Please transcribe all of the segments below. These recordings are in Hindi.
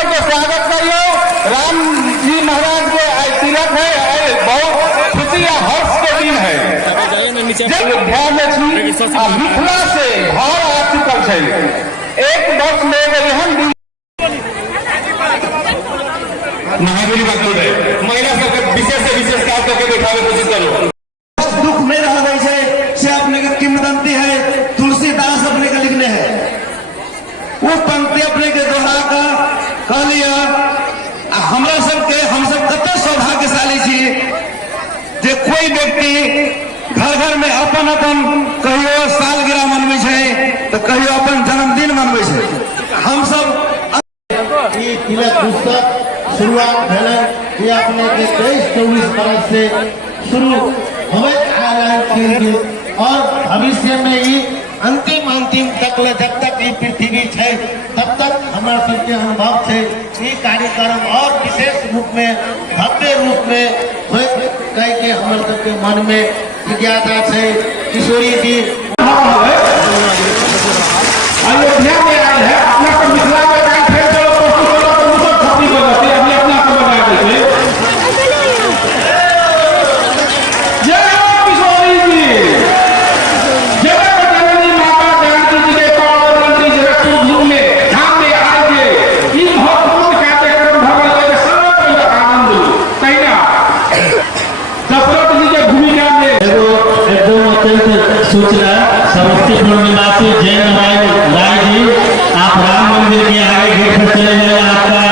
सबको स्वागत करियो। राम जी महाराज के तिलक है, बहुत खुशी या हर्ष के दिन है। अयोध्या में मिथिला से घर आ चुकल है। एक वर्ष में एहन महावीर बात है, महिला सबके विशेष से विशेष काज करके दिखावे कोशिश करो। दुख में रह गई है से अपने के किंवदंती है, तुलसीदास अपने के लिखने हैं। वो पंक्ति अपने के दोहरा का कह लिया। हमरा सबके हम सब कते सौभाग्यशाली छी जे कोई व्यक्ति घर घर में अपन अपन कहियो सालगिरह मनबै छै तो कहियो अपन जन्मदिन मनबै छै। हम सब ये तिलक पुस्तक शुरुआत भेलै ये अपने के 23-24 बरस से शुरू होवे आ रहल और भविष्य में ये अंतिम तक ले जब तक ये पृथ्वी है तब तक हमारा सबके अनुभव है ये कार्यक्रम और विशेष रूप में भव्य रूप में कह के हमारे सबके मन में जिज्ञासा है। किशोरी जी अयोध्या में आए हैं, अपना तो मिथिला में काम है, चलो पशु बोला तो मुझे छपी बजाते अभी अपना को बजा देते। जय हो किशोरी जी, जय जननी माता जानकी जी के पावन मंत्री जनकपुर में धाम में आए ये महत्वपूर्ण कार्यक्रम भगवान के सब आनंद कहना दशरथ जी के भूमिका में एकदम अत्यंत सूचना समस्तीपुर निवासी जैन राय जी, आप राम मंदिर के आगे गेट पर चले जाए, आपका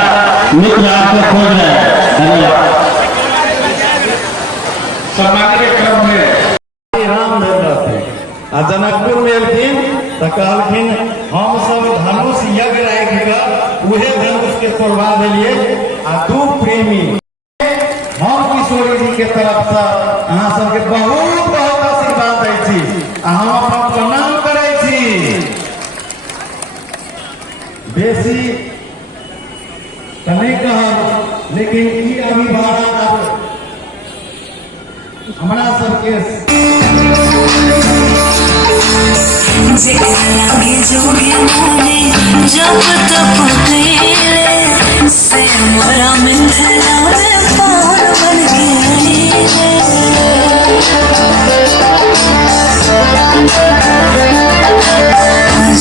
मित्र आपको खोज रहा है। धन्यवाद। सम्मान के क्रम में राम जनकपुर में एलखिन तो कहलखिन हम सब धनुष यज्ञ राखि कऽ उहे धनुष के तोड़वा देलिए आ दू प्रेमी हम किशोरी जी के तरफ से अहाँ सबके बहुत बहुत आशीर्वाद दै छी आ हम अपन प्रणाम करै छी। बेसी नहीं कहब लेकिन ई अभिभाषण हमरा सबके लागे जोगे मोने जब तक तेरे से मोरा मिथिला में पार बन के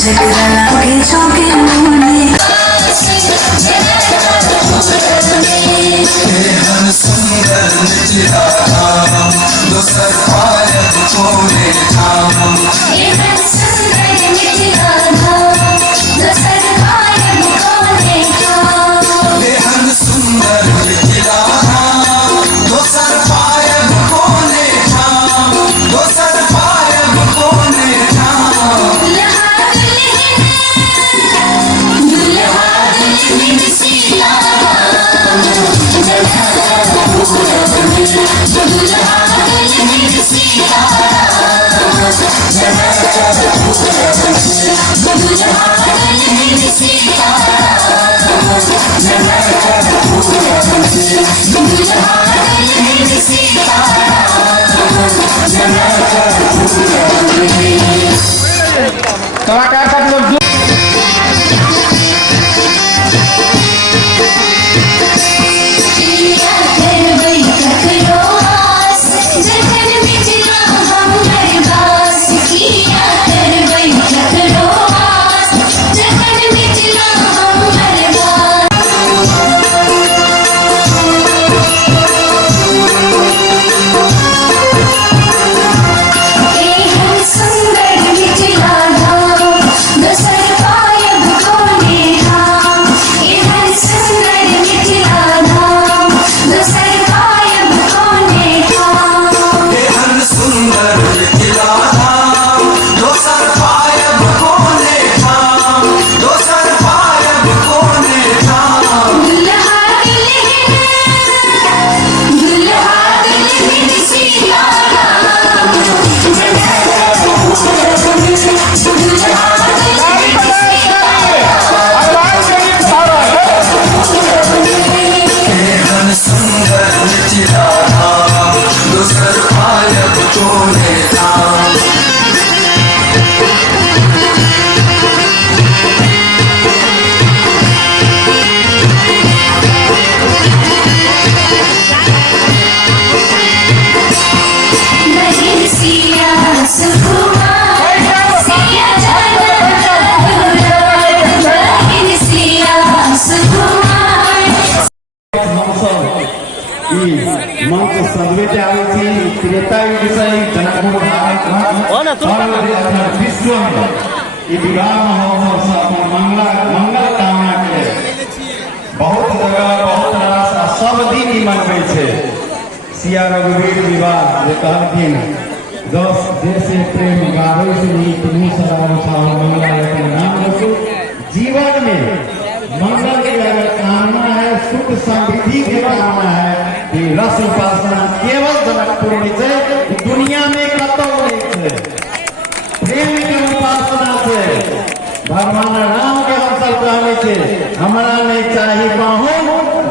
जिक्र लागे जोगे मोने सुंदर दोसर पायब कोने धाम कलाकार सब लोग सुंदर मिथिला धाम मंच सदवे आवे छी त्रेता युग से जनकपुर भारत विश्व में ई विवाह महोत्सव से अपन मंगल कामना के बहुत जगह बहुत रास सब दिन ही मनबै छै। सिया रघुवीर विवाह जे कहलखिन 10 देश प्रेम गावे से नीति सदा छाओ मंगला के नाम रखो। जीवन में मंगल की अगर कामना है, सुख समृद्धि की कामना है, कि रस उपासना केवल जनकपुर में से दुनिया में कतौ नहीं है। प्रेम के उपासना से भगवान राम के हम सब कहने थे हमारा नहीं चाहिए पाहुन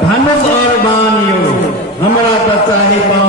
धनुष और बानियो, हमारा तो चाहिए पाहुन